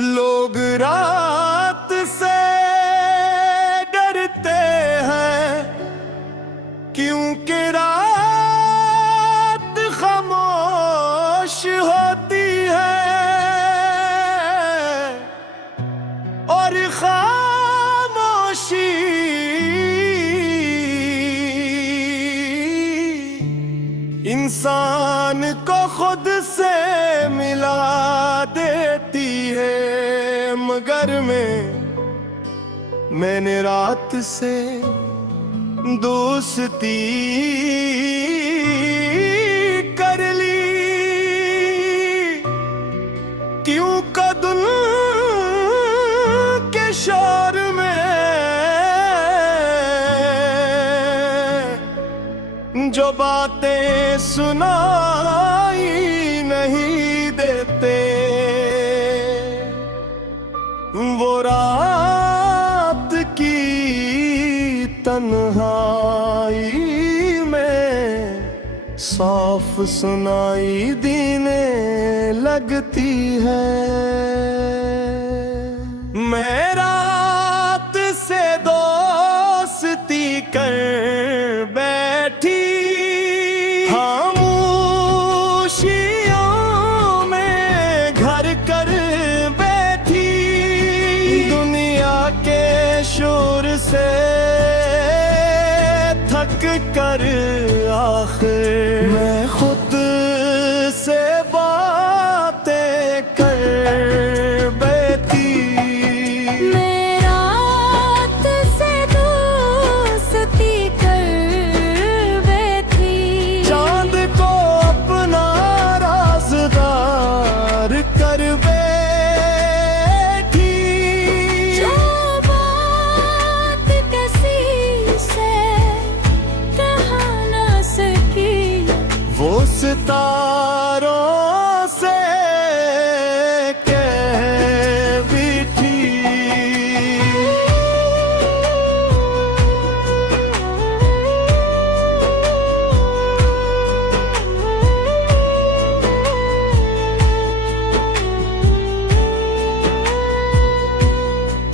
लोग रात से डरते हैं क्योंकि रात खामोश होती है और खामोशी इंसान को खुद से मिला देती है। मगर मैंने रात से दोस्ती कर ली, क्यों कदम के शोर में जो बातें सुनाई नहीं देते, वो रात की तन्हाई में साफ सुनाई देने लगती है। मैं रात से दोस्ती कर बैठी, खामोशियों में घर कर बैठी, दुनिया के शोर से थक कर आखिर मैं खुद से बातें कर बैठी। मैं रात से दोस्ती कर बैठी, चांद को अपना राज़दार कर बैठी, जो बात किसी से कह ना सकी, वो सितारों से कह बैठी।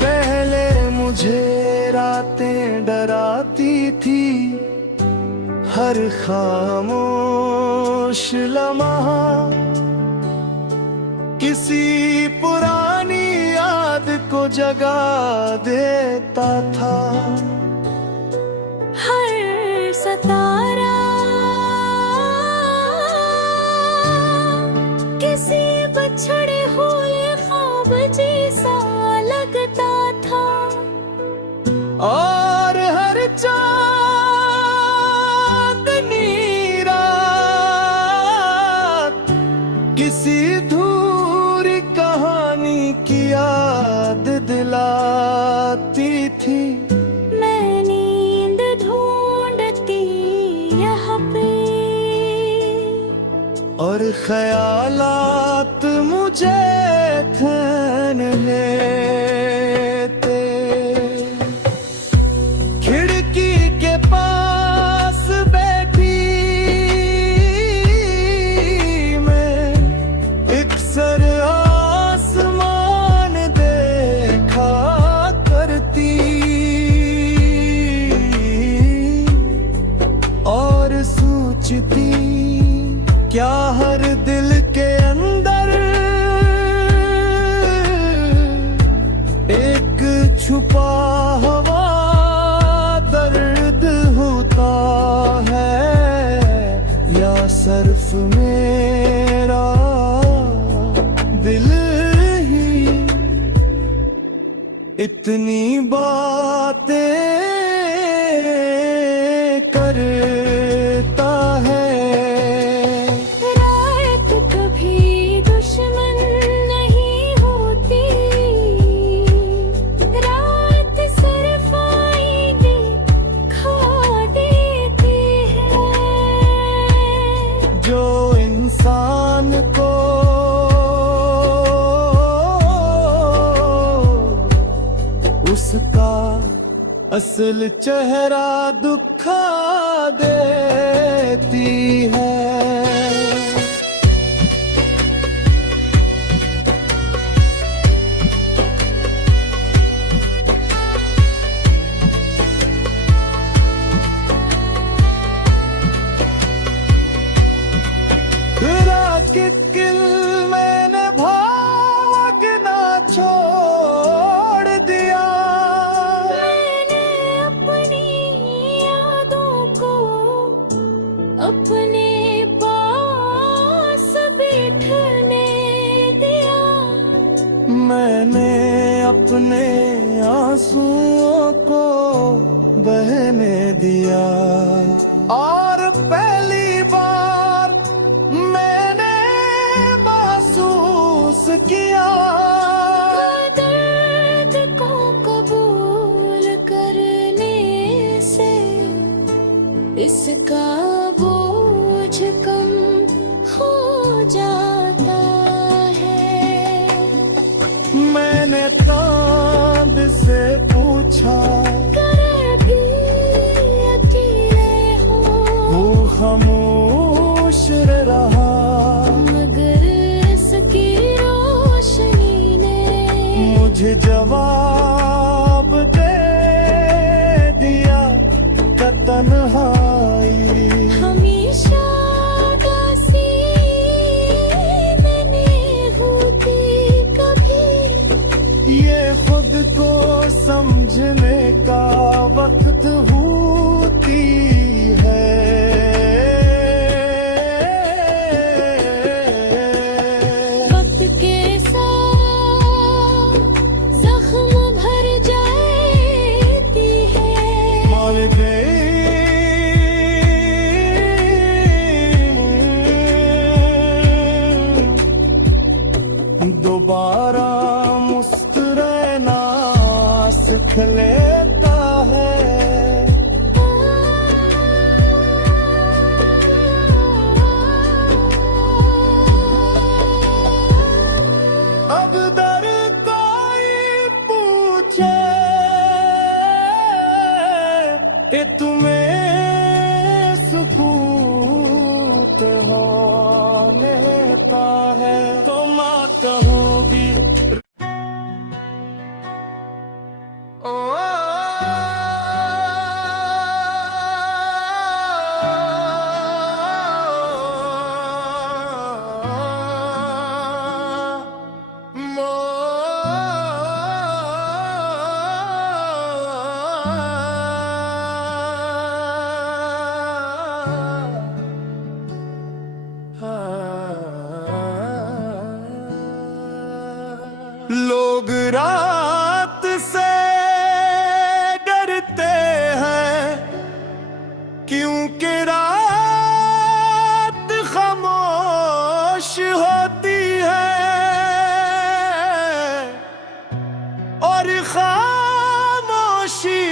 पहले मुझे रातें डराती थी, हर खामोश लम्हा किसी पुरानी याद को जगा देता था। हर सितारा किसी बछड़े हुए ख्वाब जैसा लगता था, और हर चांदनी रात किसी अधूरी कहानी की याद दिलाती थी। मैं नींद ढूंढती यहाँ पे, और ख्यालात मुझे थान लेते, खिड़की के पास बैठी मैं अक्सर आसमान देखा करती, और सोचती क्या हर दिल के अंदर एक छुपा हुआ दर्द होता है, या सिर्फ मेरा दिल ही इतनी बातें करता है। रात कभी दुश्मन नहीं होती, रात सिर्फ आईने खा देती है, जो इंसान को उसका असल चेहरा दुखा देती है। मैंने अपने आंसुओं को बहने दिया और पहली बार मैंने महसूस किया दर्द को कबूल करने से इसका बोझ कम हो जाता है। मैंने चांद से पूछा कर भी अकेले हो वो खामोश रहा मगर इसकी रोशनी ने मुझे जवाब दे दिया कि तन्हाई हमेशा उदासी में नहीं होती कभी। ये खुद को समझने का वक्त होती है। वक्त के साथ जख्म भर जाती है मर गई दोबारा मुस्कुराना सीख लेता है। अब दर कोई पूछे कि तुम्हें सुकून हो लेता है तो माँ कहूँगी लोग रात से डरते हैं क्योंकि रात खामोश होती है और खामोशी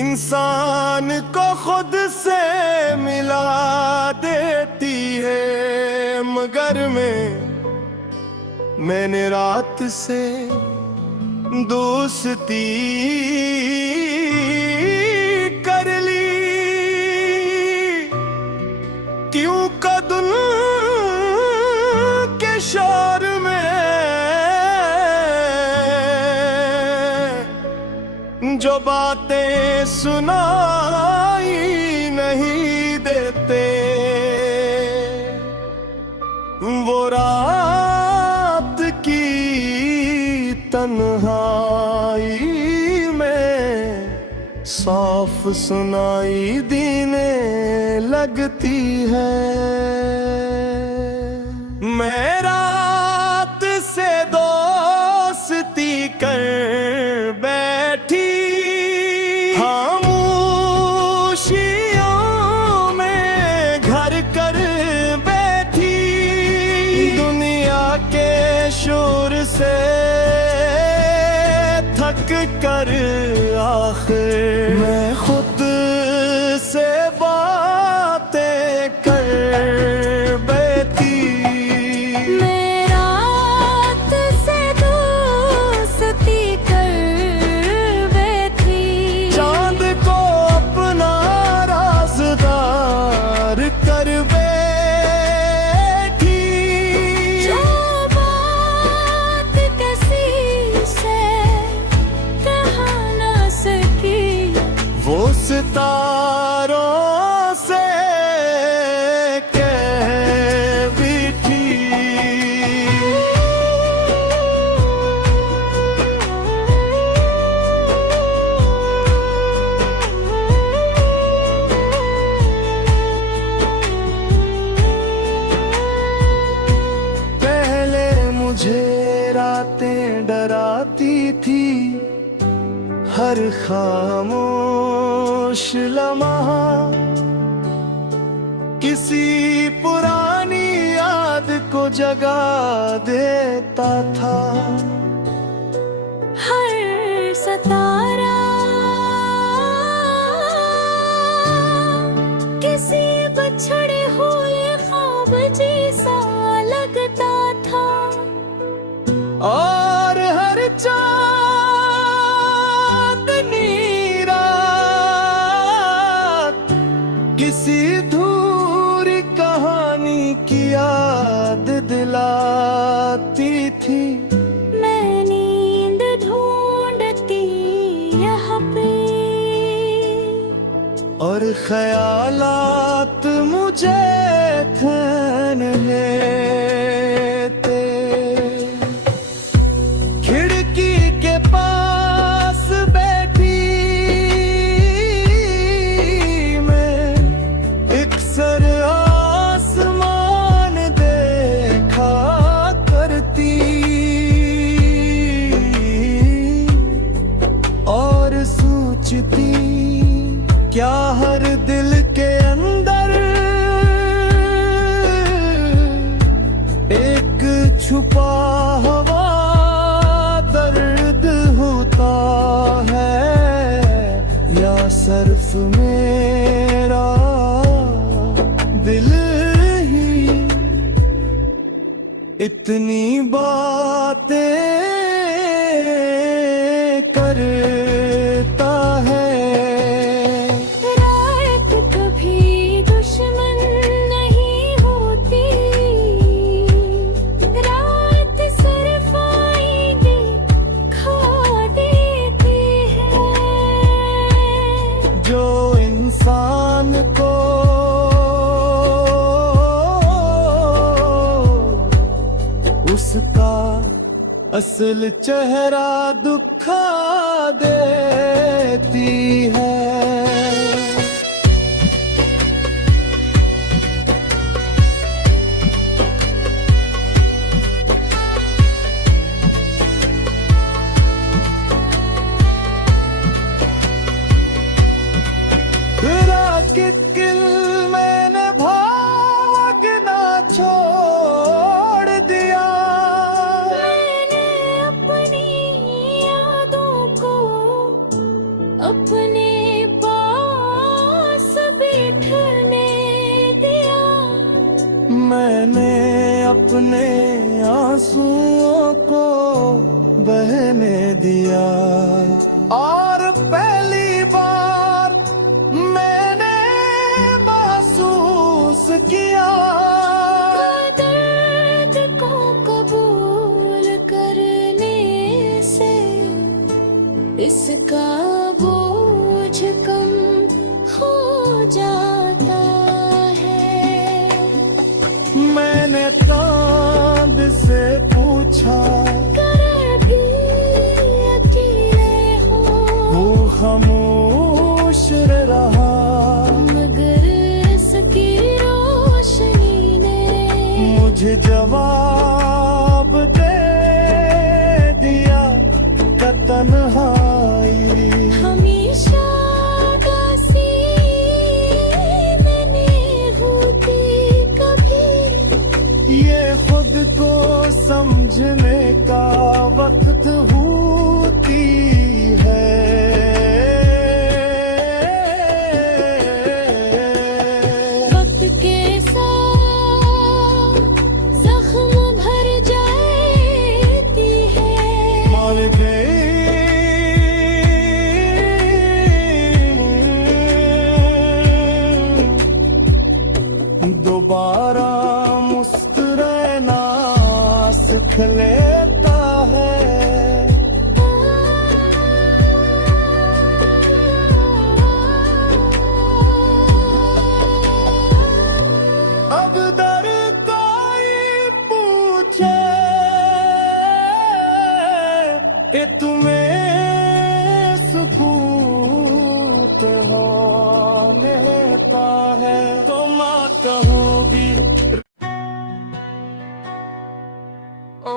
इंसान को खुद से मिला देती है। मगर मैंने रात से दोस्ती कर ली क्यों कदम के शोर में जो बातें सुनाई नहीं देते वो रात की तन्हाई में साफ सुनाई देने लगती है। मैं रात से दोस्ती कर बैठी खामोशियों में घर कर बैठी दुनिया के शोर से थक कर आखिर मैं खुद से बातें कर बैठी। मैं रात से दोस्ती कर बैठी चांद को अपना राज़दार कर बैठी जो बात किसी से कह ना सकी वो हर खामोश लम्हा किसी पुरानी याद को जगा देता था। हर सितारा किसी बछड़े हुए ख्वाब जैसा लगता था। और हर चांदनी रात किसी अधूरी कहानी की याद दिलाती थी। मैं नींद ढूंढती यहाँ पे और ख्यालात मुझे थैन लेते। खिड़की के पास बैठी मैं एक सर आसमान देखा करती और सोचती क्या हर दिल के अंदर एक छुपा हुआ दर्द होता है, या सिर्फ मेरा दिल ही इतनी बातें करता है। रात कभी दुश्मन नहीं होती, रात सिर्फ आईने खा देती है। जो इंसान को उसका असल चेहरा दुखा देती है। किल मैंने भागना छोड़ दिया। मैंने अपनी यादों को अपने पास बैठने दिया। मैंने अपने आंसुओं को बहने दिया और पहली बार मैंने महसूस किया दर्द को कबूल करने से इसका बोझ कम हो जाता है। मैंने चांद से पूछा भी अकेले हो, वो खामोश रहा, मगर इसकी रोशनी ने मुझे जवाब दे दिया कि तन्हाई हमेशा दासी नहीं होती कभी। ये खुद को समझने का वक्त होती है। वक्त के साथ जख्म भर जाती है। मर गई दोबारा मुस्कुराना सीख लेता है। अब दर कोई पूछे कि तुम्हें सुकून हो मिलता है तो माँ कहूँगी ओ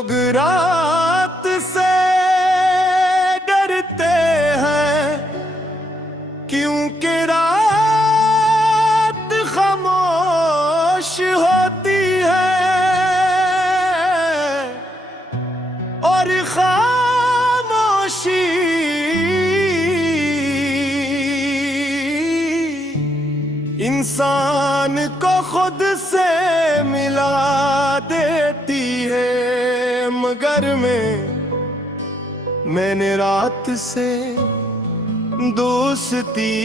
लोग रात से डरते हैं क्योंकि रात खामोश होती है और खामोशी इंसान को खुद से मिला देती है। मगर मैंने रात से दोस्ती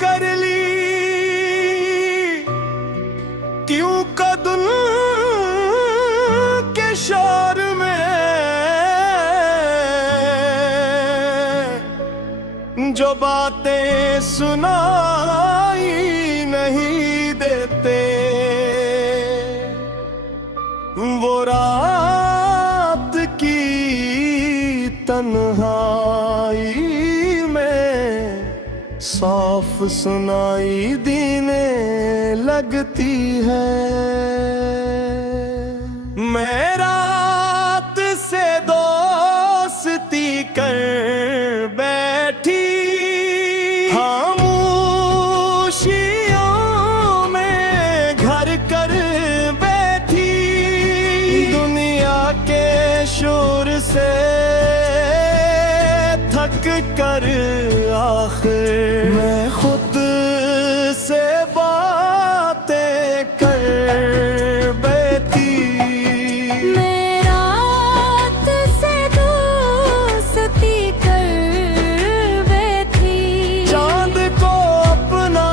कर ली, क्यों कदम के शोर में जो बातें सुनाई नहीं देते, वो रात की तन्हाई में साफ सुनाई देने लगती है। मैं रात से दोस्ती कर बैठी, खामोशियों में घर कर बैठी, दुनिया के शोर से थक कर आखिर मैं खुद से बातें कर बैठी। मैं रात से दोस्ती कर बैठी, चांद को अपना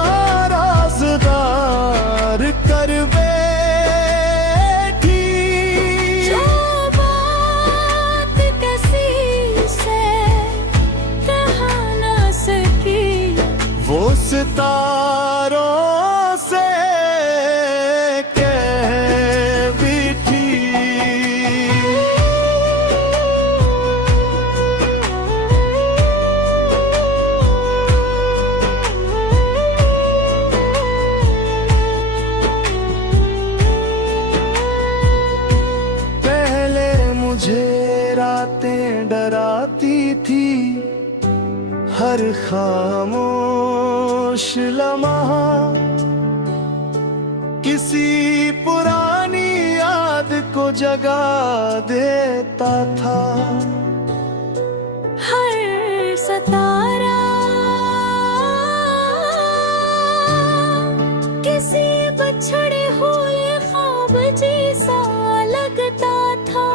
राज़दार कर बैठी, जो बात किसी से कह न सकी, वो सितारों से कह बैठी। पहले मुझे रातें डराती थी, हर खामोश लम्हा किसी पुरानी याद को जगा देता था। हर सितारा किसी बछड़े हुए ख्वाब जैसा लगता था,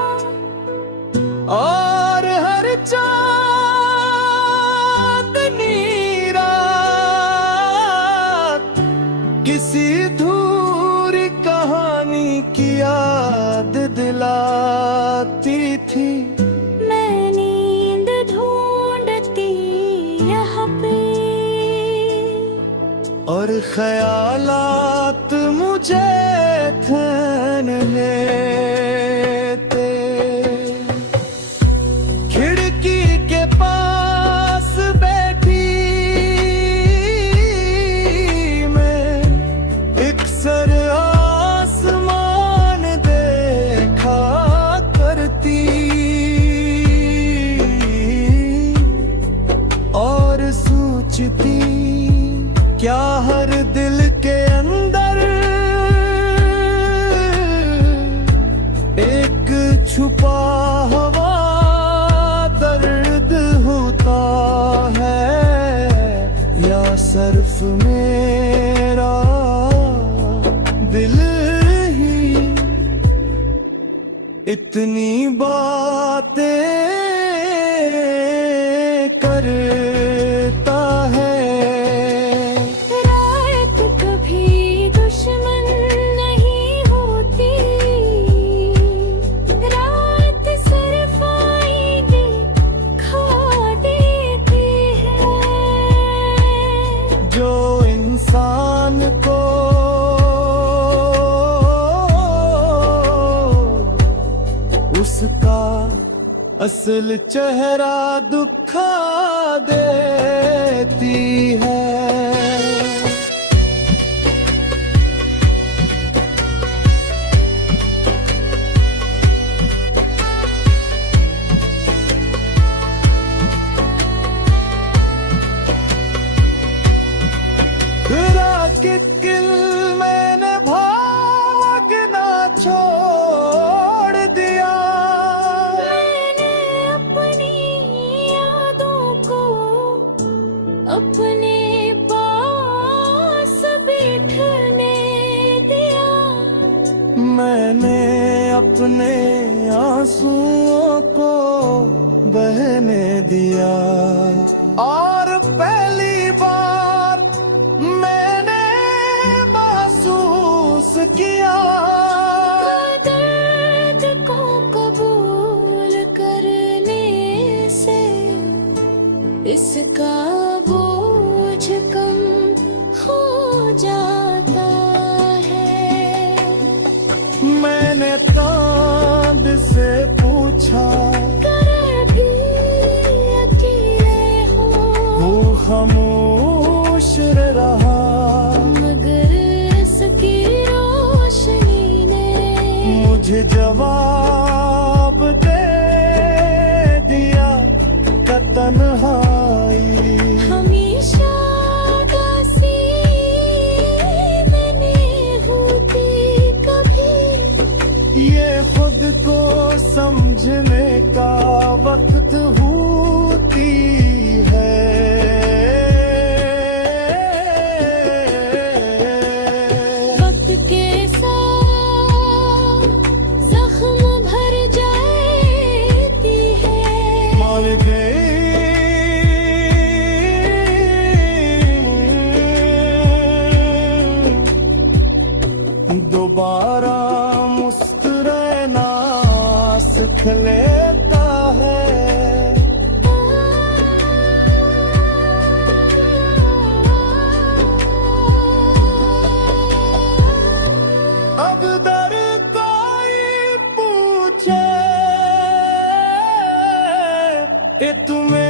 और हर चांदनी रात किसी धूरी कहानी की याद दिलाती थी। मैं नींद ढूंढती यहाँ पे, और ख्यालात मुझे थैन लेते, खिड़की के पास बैठी मैं इकसर आसमान देखा करती, और सोचती क्या हर दिल के अंदर एक छुपा हुआ दर्द होता है, या सिर्फ मेरा दिल ही इतनी बातें करता है। रात कभी दुश्मन नहीं होती, रात सिर्फ आईने खा देती है, जो इंसान को उसका असल चेहरा दुखा देती है। अपने आंसुओं को बहने दिया। और पहली बार मैंने महसूस किया दर्द को कबूल करने से इसका बोझ कम हो जाता है। मैंने चांद से पूछा कर भी अकेले हो वो खामोश रहा, मगर इसकी रोशनी ने मुझे जवाब दे दिया कि तन्हाई हमेशा उदासी में नहीं होती कभी। ये खुद को समझने का वक्त होती है। वक्त के साथ जख्म भर जाती है। मान गई दोबारा मुस्कुराना सीख लेता है। अब दर कोई पूछे कि तुम्हें